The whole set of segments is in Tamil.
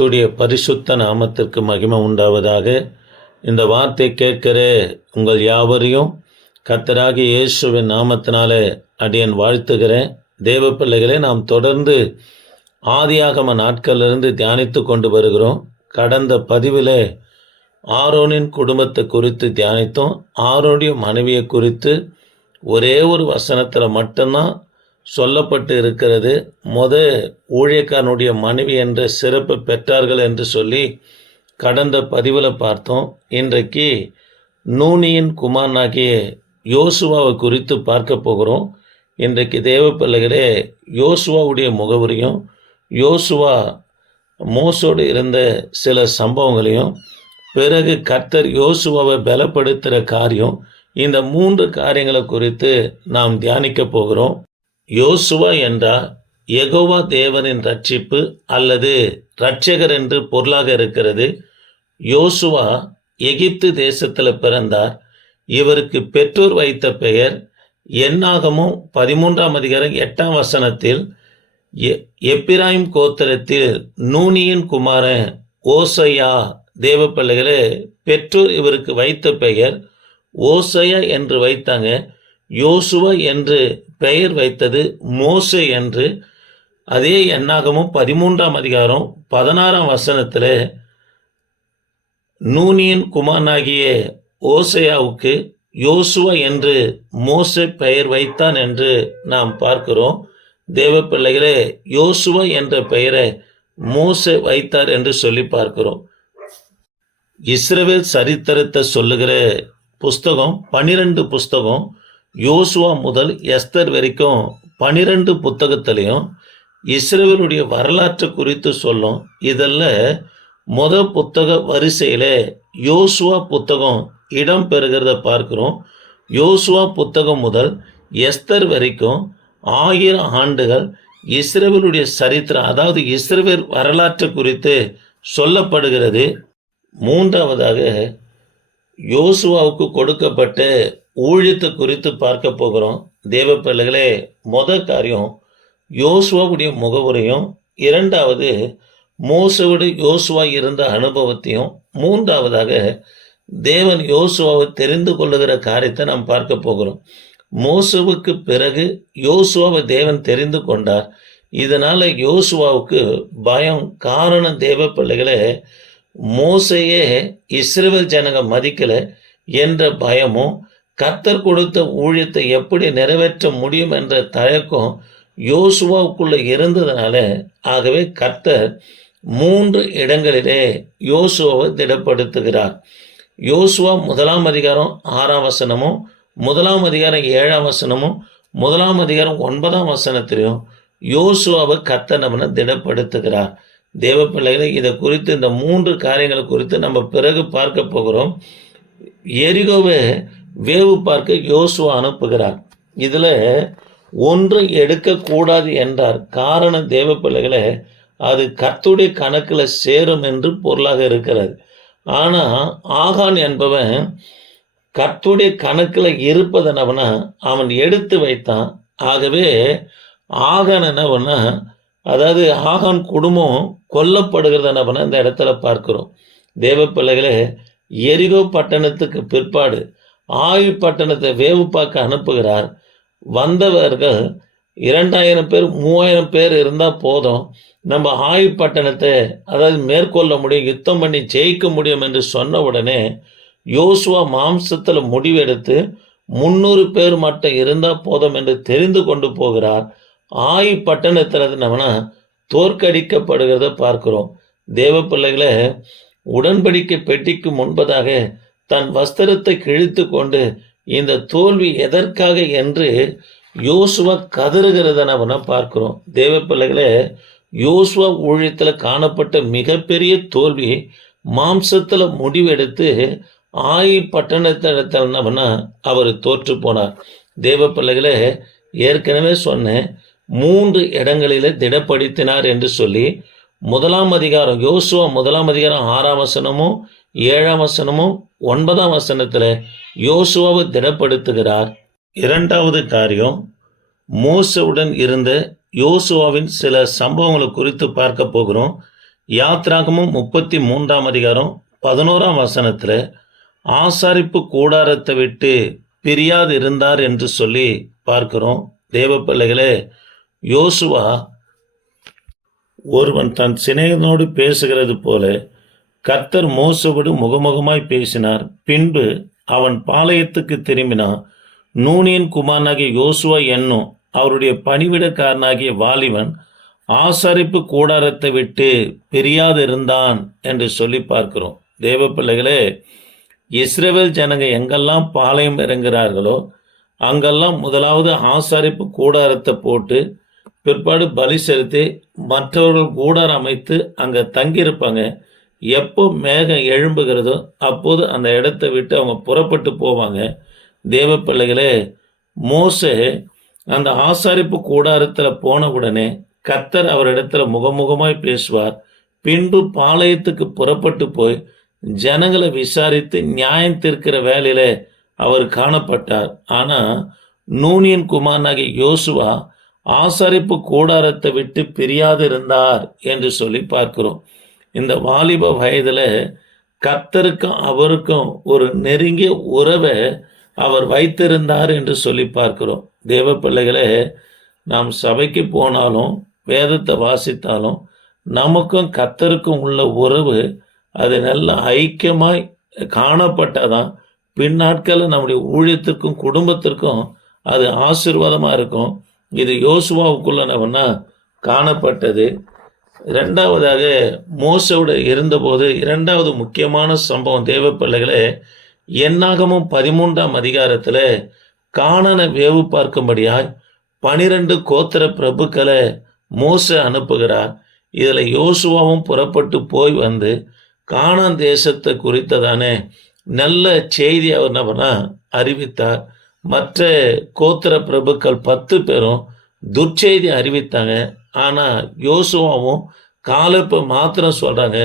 கர்த்துடைய பரிசுத்த நாமத்திற்கு மகிமை உண்டாவதாக இந்த வார்த்தை கேட்கிற. உங்கள் யாவரையும் கத்தராகி இயேசுவின் நாமத்தினாலே அடியன் வாழ்த்துகிறேன். தேவ பிள்ளைகளை நாம் தொடர்ந்து ஆதியாகம நாட்களிலிருந்து தியானித்து கொண்டு வருகிறோம். கடந்த பதிவில் ஆரோனின் குடும்பத்தை குறித்து தியானித்தோம். ஆரோனுடைய மனைவியை குறித்து ஒரே ஒரு வசனத்தில் மட்டும்தான் சொல்லப்பட்டு இருக்கிறது. முத ஊழியக்காரனுடைய மனைவி என்ற சிறப்பு பெற்றார்கள் என்று சொல்லி கடந்த பதிவில் பார்த்தோம். இன்றைக்கு நூனியின் குமாரனாகிய யோசுவாவை குறித்து பார்க்க போகிறோம். இன்றைக்கு தேவ பிள்ளைகளே யோசுவாவுடைய முகவரியும் யோசுவா மோசோடு இருந்த சில சம்பவங்களையும் பிறகு கர்த்தர் யோசுவாவை பலப்படுத்துகிற காரியம் இந்த மூன்று காரியங்களை குறித்து நாம் தியானிக்க போகிறோம். யோசுவா என்றால் எகோவா தேவனின் ரட்சிப்பு அல்லது ரட்சகர் என்று பொருளாக இருக்கிறது. யோசுவா எகிப்து தேசத்தில் பிறந்தார். இவருக்கு பெற்றோர் வைத்த பெயர் எண்ணாகமும் பதிமூன்றாம் அதிகாரம் எட்டாம் வசனத்தில் எ- எப்பிராயிம் கோத்திரத்தில் நூனியின் குமாரன் ஓசையா தேவ பிள்ளைகளே பெற்றோர் இவருக்கு வைத்த பெயர் ஓசையா என்று வைத்தாங்க. யோசுவா என்று பெயர் வைத்தது மோசு என்று. அதே எண்ணாகமும் பதிமூன்றாம் அதிகாரம் பதினாறாம் வசனத்தில் நூனியின் குமாரனாகிய ஓசையாவுக்கு யோசுவா என்று மோசே பெயர் வைத்தான் என்று நாம் பார்க்கிறோம். தேவ பிள்ளைகளே யோசுவா என்ற பெயரை மோசே வைத்தார் என்று சொல்லி பார்க்கிறோம். இஸ்ரவேல் சரித்திரத்தை சொல்லுகிற புஸ்தகம் பனிரெண்டு புஸ்தகம் யோசுவா முதல் எஸ்தர் வரைக்கும் பனிரெண்டு புத்தகத்திலையும் இஸ்ரேவலுடைய வரலாற்று குறித்து சொல்லும். இதில் முத புத்தக வரிசையில் யோசுவா புத்தகம் இடம் பெறுகிறத பார்க்குறோம். யோசுவா புத்தகம் முதல் எஸ்தர் வரைக்கும் ஆயிரம் ஆண்டுகள் இஸ்ரேவலுடைய சரித்திரம் அதாவது இஸ்ரவேல் வரலாற்று குறித்து சொல்லப்படுகிறது. மூன்றாவதாக யோசுவாவுக்கு கொடுக்கப்பட்ட ஊழியத்தை குறித்து பார்க்க போகிறோம். தேவ பிள்ளைகளே முத காரியம் யோசுவாவுடைய முகவுரையும் இரண்டாவது மோசவோடு யோசுவா இருந்த அனுபவத்தையும் மூன்றாவதாக தேவன் யோசுவாவை தெரிந்து கொள்ளுகிற காரியத்தை நாம் பார்க்க போகிறோம். மோசுவுக்கு பிறகு யோசுவாவை தேவன் தெரிந்து கொண்டார். இதனால் யோசுவாவுக்கு பயம் காரணம் தேவ பிள்ளைகளை மோசையே இஸ்ரவேல் ஜனங்க மதிக்கலை என்ற பயமும் கத்தர் கொடுத்த ஊழியத்தை எப்படி நிறைவேற்ற முடியும் என்ற தயக்கம் யோசுவாவுக்குள்ளே இருந்ததுனால ஆகவே கர்த்தர் மூன்று இடங்களிலே யோசுவாவை திடப்படுத்துகிறார். யோசுவா முதலாம் அதிகாரம் ஆறாம் வசனமும் முதலாம் அதிகாரம் ஏழாம் வசனமும் முதலாம் அதிகாரம் ஒன்பதாம் வசனத்திலையும் யோசுவாவை கர்த்தர் நம்மளை திடப்படுத்துகிறார். தேவ பிள்ளைகளை இதை குறித்து இந்த மூன்று காரியங்களை குறித்து நம்ம பிறகு பார்க்க போகிறோம். எரிகோவை வேவு பார்க்க யோசுவா அனுப்புகிறார். இதில் ஒன்றும் எடுக்கக்கூடாது என்றார். காரணம் தேவ பிள்ளைகளை அது கத்துடைய கணக்கில் சேரும் என்று பொருளாக இருக்கிறது. ஆனால் ஆகான் என்பவன் கத்துடைய கணக்கில் இருப்பதனவனா அவன் எடுத்து வைத்தான். ஆகவே ஆகான் என்னவனா அதாவது ஆகான் குடும்பம் கொல்லப்படுகிறதனவன இந்த இடத்துல பார்க்கிறோம். தேவ பிள்ளைகளே எரிகோ பட்டணத்துக்கு பிற்பாடு ஆயு பட்டணத்தை வேவு பார்க்க அனுப்புகிறார். வந்தவர்கள் இரண்டாயிரம் பேர் மூவாயிரம் பேர் இருந்தால் போதும். நம்ம ஆயு பட்டணத்தை அதாவது மேற்கொள்ள முடியும் யுத்தம் பண்ணி ஜெயிக்க முடியும் என்று சொன்ன உடனே யோசுவா மாம்சத்தில் முடிவெடுத்து முந்நூறு பேர் மட்டும் இருந்தால் போதும் என்று தெரிந்து கொண்டு போகிறார். ஆயு பட்டணத்தில் நம்மனா தோற்கடிக்கப்படுகிறத பார்க்கிறோம். தேவ பிள்ளைகளை உடன்படிக்கை பெட்டிக்கு முன்பதாக தன் வஸ்திரத்தை கிழித்து கொண்டு இந்த தோல்வி எதற்காக என்று யோசுவா கதறுகிறத நம்ம பார்க்கிறோம். தேவ பிள்ளைகளே யோசுவா ஊழியத்தில் காணப்பட்ட மிகப்பெரிய தோல்வி மாம்சத்தில் முடிவெடுத்து ஆயி பட்டணத்தில் அவர் தோற்று போனார். தேவ பிள்ளைகளே ஏற்கனவே சொன்னேன் மூன்று இடங்களில் திடப்படுத்தினார் என்று சொல்லி முதலாம் அதிகாரம் யோசுவா முதலாம் அதிகாரம் ஆறாம் வசனமும் ஏழாம் வசனமும் ஒன்பதாம் வசனத்தில் யோசுவாவை திடப்படுத்துகிறார். இரண்டாவது காரியம் மோசவுடன் இருந்த யோசுவாவின் சில சம்பவங்களை குறித்து பார்க்க போகிறோம். யாத்ராகமும் முப்பத்தி மூன்றாம் அதிகாரம் பதினோராம் வசனத்தில் ஆசாரிப்பு கூடாரத்தை விட்டு பிரியாது இருந்தார் என்று சொல்லி பார்க்கிறோம். தேவ பிள்ளைகளே யோசுவா ஒருவன் தன் சிநேகனோடு பேசுகிறது போல கர்த்தர் மோசவோடு முகமுகமாய் பேசினார். பின்பு அவன் பாளையத்துக்கு திரும்பினான் நூனியின் குமாரனாகிய யோசுவா என்னும் அவருடைய பணிவிடக்காரனாகிய வாலிபன் ஆசரிப்பு கூடாரத்தை விட்டு பிரியாதிருந்தான் என்று சொல்லி பார்க்கிறோம். தேவ பிள்ளைகளே இஸ்ரேவேல் ஜனங்க எங்கெல்லாம் பாளையம் இறங்குகிறார்களோ அங்கெல்லாம் முதலாவது ஆசாரிப்பு கூடாரத்தை போட்டு பிற்பாடு பலி செலுத்தி மற்றவர்கள் கூடாரம் அமைத்து அங்கே தங்கியிருப்பாங்க. எப்போ மேகம் எழும்புகிறதோ அப்போது அந்த இடத்த விட்டு அவங்க புறப்பட்டு போவாங்க. தேவ பிள்ளைகளே மோசே அந்த ஆசாரிப்பு கூடாரத்தில் போன உடனே கத்தர் அவரிடத்துல முகமுகமாய் பேசுவார். பின்பு பாளையத்துக்கு புறப்பட்டு போய் ஜனங்களை விசாரித்து நியாயம் தீர்க்கிற வேலையில அவர் காணப்பட்டார். ஆனால் நூனியன் குமாரனாகிய யோசுவா ஆசாரிப்பு கூடாரத்தை விட்டு பிரியாது இருந்தார் என்று சொல்லி பார்க்கிறோம். இந்த வாலிப வயதில் கத்தருக்கும் அவருக்கும் ஒரு நெருங்கிய உறவை அவர் வைத்திருந்தார் என்று சொல்லி பார்க்கிறோம். தேவ பிள்ளைகளே நாம் சபைக்கு போனாலும் வேதத்தை வாசித்தாலும் நமக்கும் கத்தருக்கும் உள்ள உறவு அது நல்ல ஐக்கியமாய் காணப்பட்டாதான். பின்னாட்களில் நம்முடைய ஊழியத்திற்கும் குடும்பத்திற்கும் அது ஆசீர்வாதமாக இருக்கும். இது யோசுவாவுக்குள்ளனவனா காணப்பட்டது. ரெண்டாவதாக மோசோடு இருந்தபோது இரண்டாவது முக்கியமான சம்பவம் தேவ பிள்ளைகளே என்னாகமும் பதிமூன்றாம் அதிகாரத்தில் காணனை வேவு பார்க்கும்படியாய் பனிரெண்டு கோத்திர பிரபுக்களை மோச அனுப்புகிறார். இதில் யோசுவாவும் புறப்பட்டு போய் வந்து காணான் தேசத்தை குறித்ததானே நல்ல செய்தி அவர் என்ன அறிவித்தார். மற்ற கோத்திர பிரபுக்கள் பத்து பேரும் துர்ச்செய்தி அறிவித்தாங்க. ஆனால் யோசுவாவும் காலப்பு மாத்திரம் சொல்கிறாங்க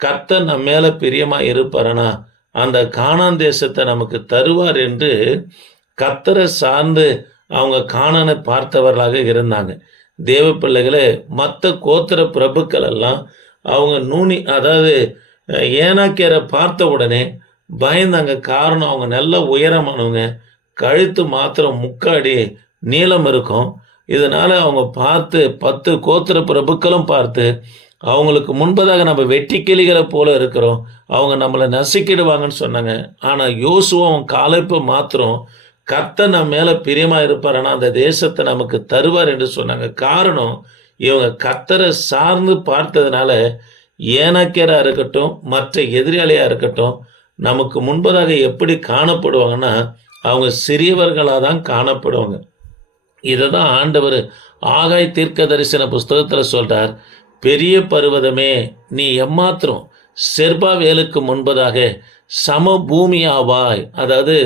கர்த்தர் நம்ம மேலே பிரியமாக இருப்பாரனா அந்த காணான் தேசத்தை நமக்கு தருவார் என்று கத்தரை சார்ந்து அவங்க காணானை பார்த்தவர்களாக இருந்தாங்க. தேவ பிள்ளைகளே மற்ற கோத்திர பிரபுக்கள் எல்லாம் அவங்க நூனி அதாவது அஹ், ஏனாக்கியரை பார்த்த உடனே பயந்தாங்க காரணம் அவங்க நல்ல உயரமானவங்க கழுத்து மாத்திரம் முக்காடி நீளம் இருக்கும். இதனால் அவங்க பார்த்து பத்து கோத்திர பிரபுக்களும் பார்த்து அவங்களுக்கு முன்பதாக நம்ம வெட்டி கிளிகளை போல இருக்கிறோம். அவங்க நம்மளை நசுக்கிடுவாங்கன்னு சொன்னாங்க. ஆனால் யோசுவம் காலைப்பு மாத்திரம் கத்த நம்ம மேலே பிரியமாக இருப்பாருன்னா அந்த தேசத்தை நமக்கு தருவார் என்று சொன்னாங்க. காரணம் இவங்க கத்தரை சார்ந்து பார்த்ததுனால ஏனாக்கியராக இருக்கட்டும் மற்ற எதிராளியாக இருக்கட்டும் நமக்கு முன்பதாக எப்படி காணப்படுவாங்கன்னா அவங்க சிறியவர்களாக தான் காணப்படுவாங்க. இதை தான் ஆண்டவர் ஆகாய் தீர்க்க தரிசன புஸ்தகத்தில் சொல்கிறார் பெரிய பருவதமே நீ எம்மாத்திரம் செர்பா வேலுக்கு முன்பதாக சம பூமியாவாய் அதாவது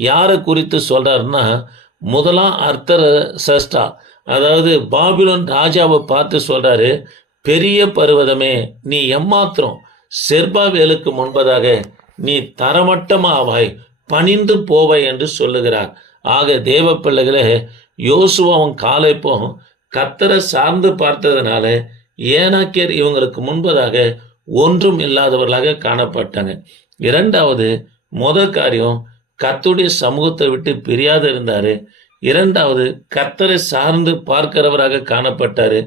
யாரை குறித்து சொல்கிறாருன்னா முதலாம் அர்த்தர சஷ்டா அதாவது பாபிலோன் ராஜாவை பார்த்து சொல்கிறாரு பெரிய பருவதமே நீ எம்மாத்திரம் செர்பா வேலுக்கு முன்பதாக நீ தரமட்டமாவாய் பணிந்து போவாய் என்று சொல்லுகிறார். ஆக தேவ பிள்ளைகளே யோசுவாவும் காலைப்பும் கத்தரை சார்ந்து பார்த்ததுனால ஏனாக்கியர் இவங்களுக்கு முன்பதாக ஒன்றும் இல்லாதவர்களாக காணப்பட்டாங்க. இரண்டாவது முத காரியம் கத்துடைய சமூகத்தை விட்டு பிரியாது இருந்தார். இரண்டாவது கத்தரை சார்ந்து பார்க்கிறவராக காணப்பட்டார்.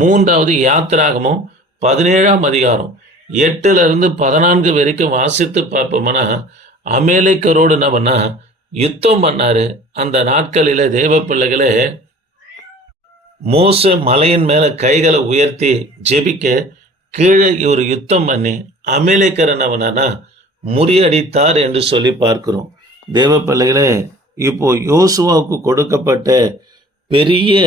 மூன்றாவது யாத்திராகமும் பதினேழாம் அதிகாரம் எட்டுல இருந்து பதினான்கு வரைக்கும் வாசித்து பார்ப்போம்னா அமேலிக்கரோடு நம்மனா யுத்தம் பண்ணாரு. அந்த நாட்களில் தேவ பிள்ளைகளே மோச மலையின் மேலே கைகளை உயர்த்தி ஜெபிக்க கீழே இவர் யுத்தம் பண்ணி அமேலிக்கரன் முறியடித்தார் என்று சொல்லி பார்க்கிறோம். தேவ பிள்ளைகளே இப்போ யோசுவாவுக்கு கொடுக்கப்பட்ட பெரிய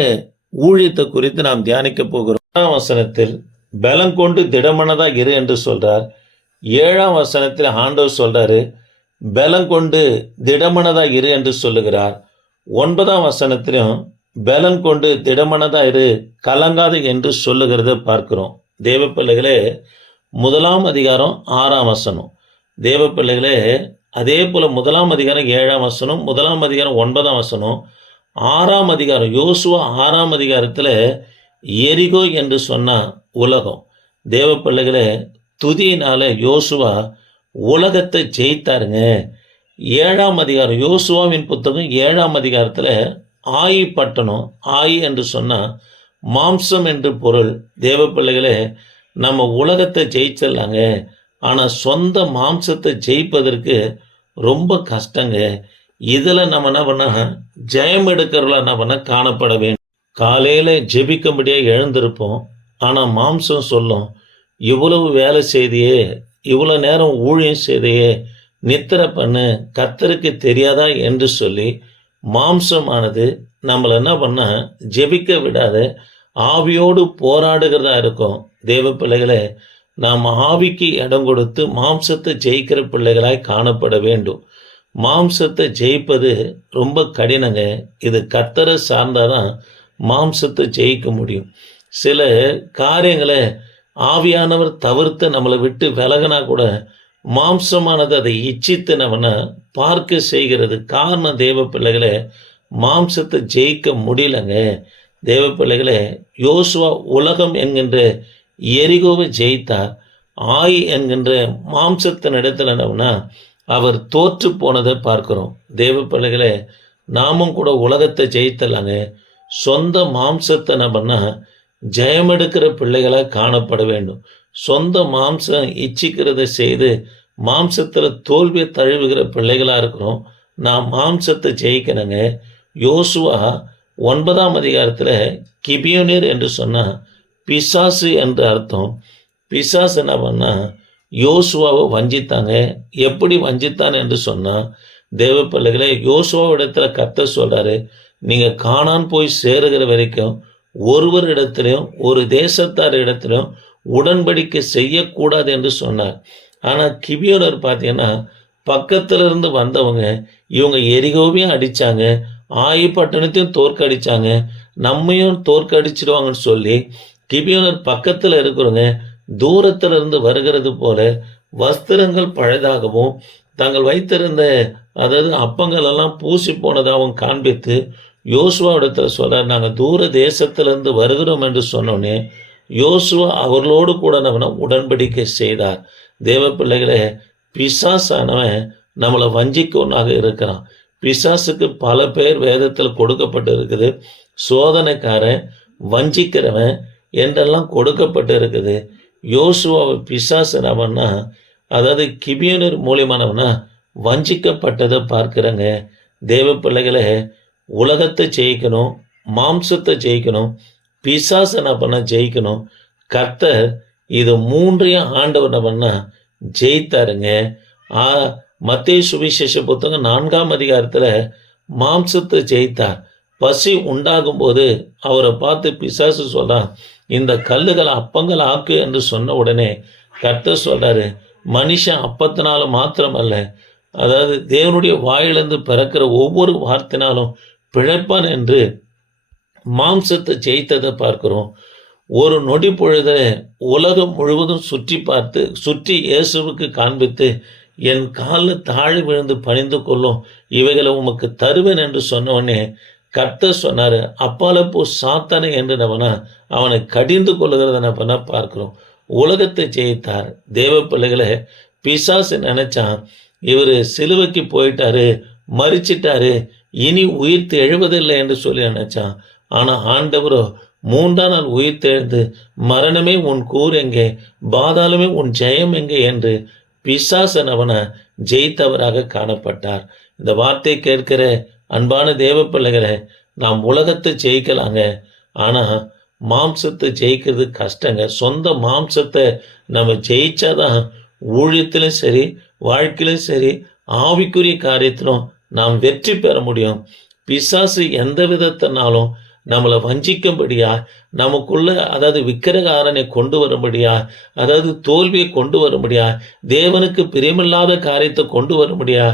ஊழியத்தை குறித்து நாம் தியானிக்க போகிறோம். ஆறாம் வசனத்தில் பலம் கொண்டு திடமனதாக இரு என்று சொல்றார். ஏழாம் வசனத்தில் ஆண்டவர் சொல்றாரு பலம் கொண்டு திடமனதாக இரு என்று சொல்லுகிறார். ஒன்பதாம் வசனத்திலும் பலம் கொண்டு திடமனதாக இரு கலங்காது என்று சொல்லுகிறத பார்க்கிறோம். தேவ பிள்ளைகளே முதலாம் அதிகாரம் ஆறாம் வசனம். தேவ பிள்ளைகளே அதே போல் முதலாம் அதிகாரம் ஏழாம் வசனம் முதலாம் அதிகாரம் ஒன்பதாம் வசனம் ஆறாம் அதிகாரம் யோசுவா ஆறாம் அதிகாரத்தில் எரிகோ என்று சொன்ன உலகம். தேவ பிள்ளைகளே துதியினால யோசுவா உலகத்தை ஜெயித்தாருங்க. ஏழாம் அதிகாரம் யோசுவாவின் புத்தகம் ஏழாம் அதிகாரத்தில் ஆயி பட்டணம். ஆயி என்று சொன்னால் மாம்சம் என்று பொருள். தேவ பிள்ளைகளே நம்ம உலகத்தை ஜெயிச்சிடலாங்க. ஆனால் சொந்த மாம்சத்தை ஜெயிப்பதற்கு ரொம்ப கஷ்டங்க. இதில் நம்ம என்ன பண்ண ஜெயம் எடுக்கிறவங்கள என்ன பண்ண காணப்பட வேண்டும். காலையில் ஜெபிக்கும்படியாக எழுந்திருப்போம். ஆனால் மாம்சம் சொல்லும் இவ்வளவு வேலை செய்தியே இவ்வளோ நேரம் ஊழியம் செய்தையே நித்திர பண்ணு கத்தருக்கு தெரியாதா என்று சொல்லி மாம்சமானது நம்மளை என்ன பண்ண ஜெபிக்க விடாத ஆவியோடு போராடுகிறதா இருக்கும். தேவ பிள்ளைகளை நாம் ஆவிக்கு இடம் கொடுத்து மாம்சத்தை ஜெயிக்கிற பிள்ளைகளாய் காணப்பட வேண்டும். மாம்சத்தை ஜெயிப்பது ரொம்ப கடினங்க. இது கத்தரை சார்ந்தாதான் மாம்சத்தை ஜெயிக்க முடியும். சில காரியங்களை ஆவியானவர் தவிர்த்து நம்மளை விட்டு விலகினா கூட மாம்சமானது அதை இச்சித்து நம்மனை பார்க்க செய்கிறது. காரணம் தேவ பிள்ளைகளை மாம்சத்தை ஜெயிக்க முடியலங்க. தேவ பிள்ளைகளே யோசுவா உலகம் என்கின்ற எரிகோவை ஜெயித்தார் ஆய் என்கின்ற மாம்சத்தின் இடத்துல என்னவுனா அவர் தோற்று போனதை பார்க்குறோம். தேவ பிள்ளைகளே நாமும் கூட உலகத்தை ஜெயித்தலாங்க. சொந்த மாம்சத்தை நம்மனா ஜெயம் எடுக்கிற பிள்ளைகளாக காணப்பட வேண்டும். சொந்த மாம்சம் இச்சிக்கிறதை செய்து மாம்சத்தில் தோல்வியை தழுவுகிற பிள்ளைகளாக இருக்கிறோம். நான் மாம்சத்தை ஜெயிக்கணுங்க யோசுவா ஒன்பதாம் அதிகாரத்தில் கிபியோனியர் என்று சொன்னால் பிசாசு என்று அர்த்தம். பிசாசு என்ன பண்ணால் யோசுவாவை வஞ்சித்தாங்க. எப்படி வஞ்சித்தான் என்று சொன்னால் தேவ பிள்ளைகளை யோசுவாவிடத்தில் கத்த சொல்கிறாரு நீங்கள் காணான் போய் சேருகிற வரைக்கும் ஒருவர் இடத்திலையும் ஒரு தேசத்தார் இடத்திலையும் உடன்படிக்கை செய்யக்கூடாது என்று சொன்னார். ஆனால் கிபியோனர் பார்த்தீங்கன்னா பக்கத்துல இருந்து வந்தவங்க இவங்க எரிகோவையும் அடித்தாங்க ஆயுப்பட்டணத்தையும் தோற்கடிச்சாங்க நம்மையும் தோற்கடிச்சிடுவாங்கன்னு சொல்லி கிபியோனர் பக்கத்தில் இருக்கிறவங்க தூரத்தில் இருந்து வருகிறது போல வஸ்திரங்கள் பழதாகவும் தாங்கள் வைத்திருந்த அதாவது அப்பங்கள் எல்லாம் பூசி போனதாகவும் காண்பித்து யோசுவா இடத்துல சொல்கிறார் நாங்கள் தூர தேசத்திலேருந்து வருகிறோம் என்று சொன்னோன்னே யோசுவா அவர்களோடு கூட நம்ம உடன்படிக்கை செய்தார். தேவ பிள்ளைகளே பிசாசானவன் நம்மளை வஞ்சிக்கவனாக இருக்கிறான். பிசாசுக்கு பல பேர் வேதத்தில் கொடுக்கப்பட்டு இருக்குது சோதனைக்காரன் வஞ்சிக்கிறவன் என்றெல்லாம் கொடுக்கப்பட்டு இருக்குது யோசுவாவை பிசாசுனவன்னா அதாவது கிபியனர் மூலியமானவனா வஞ்சிக்கப்பட்டதை பார்க்குறங்க. தேவ பிள்ளைகளை உலகத்தை ஜெயிக்கணும் மாம்சத்தை ஜெயிக்கணும் பிசாசை என்ன பண்ண ஜெயிக்கணும். கர்த்தர் இது மூன்றையும் ஆண்டவர் என்ன பண்ணா ஜெயித்தாருங்க. ஆ மத்திய சுவிசேஷ புத்தகம் நான்காம் அதிகாரத்தில் மாம்சத்தை ஜெயித்தார். பசி உண்டாகும் போது அவரை பார்த்து பிசாசு சொல்கிறான் இந்த கல்லுகளை அப்பங்கள் ஆக்கு என்று சொன்ன உடனே கர்த்தர் சொல்கிறாரு மனுஷன் அப்பத்தினால மாத்திரமல்ல. அதாவது தேவனுடைய வாயிலிருந்து பிறக்கிற ஒவ்வொரு வார்த்தைனாலும் பிழைப்பான் என்று மாம்சத்தை ஜெயித்ததை பார்க்கிறோம். ஒரு நொடி பொழுத உலகம் முழுவதும் சுற்றி பார்த்து சுற்றி இயேசுவுக்கு காண்பித்து என் காலில் தாழ் விழுந்து பணிந்து கொள்ளும் இவைகளை உமக்கு தருவேன் என்று சொன்னவனே கர்த்தர் சொன்னார் அப்பாலப்போ சாத்தானே என்று நம்மனா அவனை கடிந்து கொள்ளுகிறத நம்ம பார்க்கிறோம். உலகத்தை ஜெயித்தார். தேவ பிள்ளைகளை பிசாசு நினைச்சான் இவர் சிலுவைக்கு போயிட்டாரு மறிச்சிட்டாரு இனி உயிர்த்து எழுவதில்லை என்று சொல்லி நினைச்சான் ஆனால் ஆண்டவரோ மூன்றாம் நாள் உயிர் தெழுந்து மரணமே உன் கூர் எங்கே? பாதாளமே உன் ஜெயம் எங்கே? என்று பிசாசன் அவனை ஜெயித்தவராக காணப்பட்டார். இந்த வார்த்தை கேட்கிற அன்பான தேவ பிள்ளைகளை நாம் உலகத்தை ஜெயிக்கலாங்க. ஆனால் மாம்சத்தை ஜெயிக்கிறது கஷ்டங்க. சொந்த மாம்சத்தை நம்ம ஜெயிச்சாதான் ஊழியத்திலும் சரி வாழ்க்கையிலும் சரி ஆவிக்குரிய காரியத்திலும் நாம் வெற்றி பெற முடியும். பிசாசு எந்த விதத்தினாலும் நம்மளை வஞ்சிக்கும்படியா நமக்குள்ள அதாவது விக்கிரகாரனை கொண்டு வரும்படியா அதாவது தோல்வியை கொண்டு வரும்படியா தேவனுக்கு பிரியமில்லாத காரியத்தை கொண்டு வரும்படியா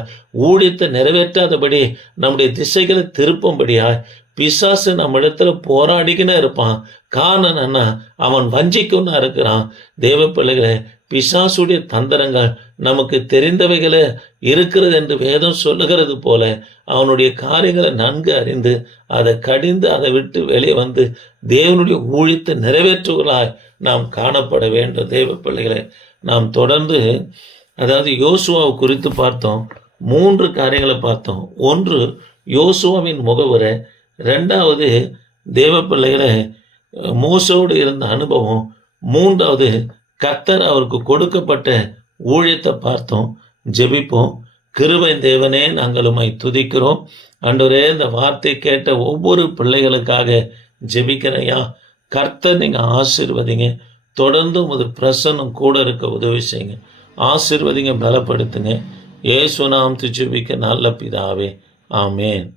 ஊழியத்தை நிறைவேற்றாதபடி நம்முடைய திசைகளை திருப்பும்படியா பிசாசு நம்ம இடத்துல போராடிக்கினே இருப்பான். காரணம் என்ன? அவன் வஞ்சிக்கும்னு இருக்கிறான். தேவ பிள்ளைகளை பிசாசுடைய தந்திரங்கள் நமக்கு தெரிந்தவைகளை இருக்கிறது என்று வேதம் சொல்லுகிறது போல அவனுடைய காரியங்களை நன்கு அறிந்து அதை கடிந்து அதை விட்டு வெளியே வந்து தேவனுடைய ஊழியத்தை நிறைவேற்றுவர்களாய் நாம் காணப்பட வேண்டும். தேவ பிள்ளைகளை நாம் தொடர்ந்து அதாவது யோசுவாவை குறித்து பார்த்தோம். மூன்று காரியங்களை பார்த்தோம். ஒன்று யோசுவாவின் முகவரை. ரெண்டாவது தேவ பிள்ளைகளை மோசோடு இருந்த அனுபவம். மூன்றாவது கர்த்தர் அவருக்கு கொடுக்கப்பட்ட ஊழியத்தை பார்த்தோம் ஜெபிப்போம். கிருபை தேவனே நாங்கள் உமை துதிக்கிறோம். அன்றரே இந்த வார்த்தை கேட்ட ஒவ்வொரு பிள்ளைகளுக்காக ஜெபிக்கிறையா கர்த்தர் நீங்கள் ஆசீர்வதிங்க. தொடர்ந்து உமது பிரசன்னம் கூட இருக்க உதவி செய்யுங்க. ஆசீர்வதிங்க பலப்படுத்துங்க. ஏசுநாம் ஜெபிக்க நல்ல பிதாவே. ஆமேன்.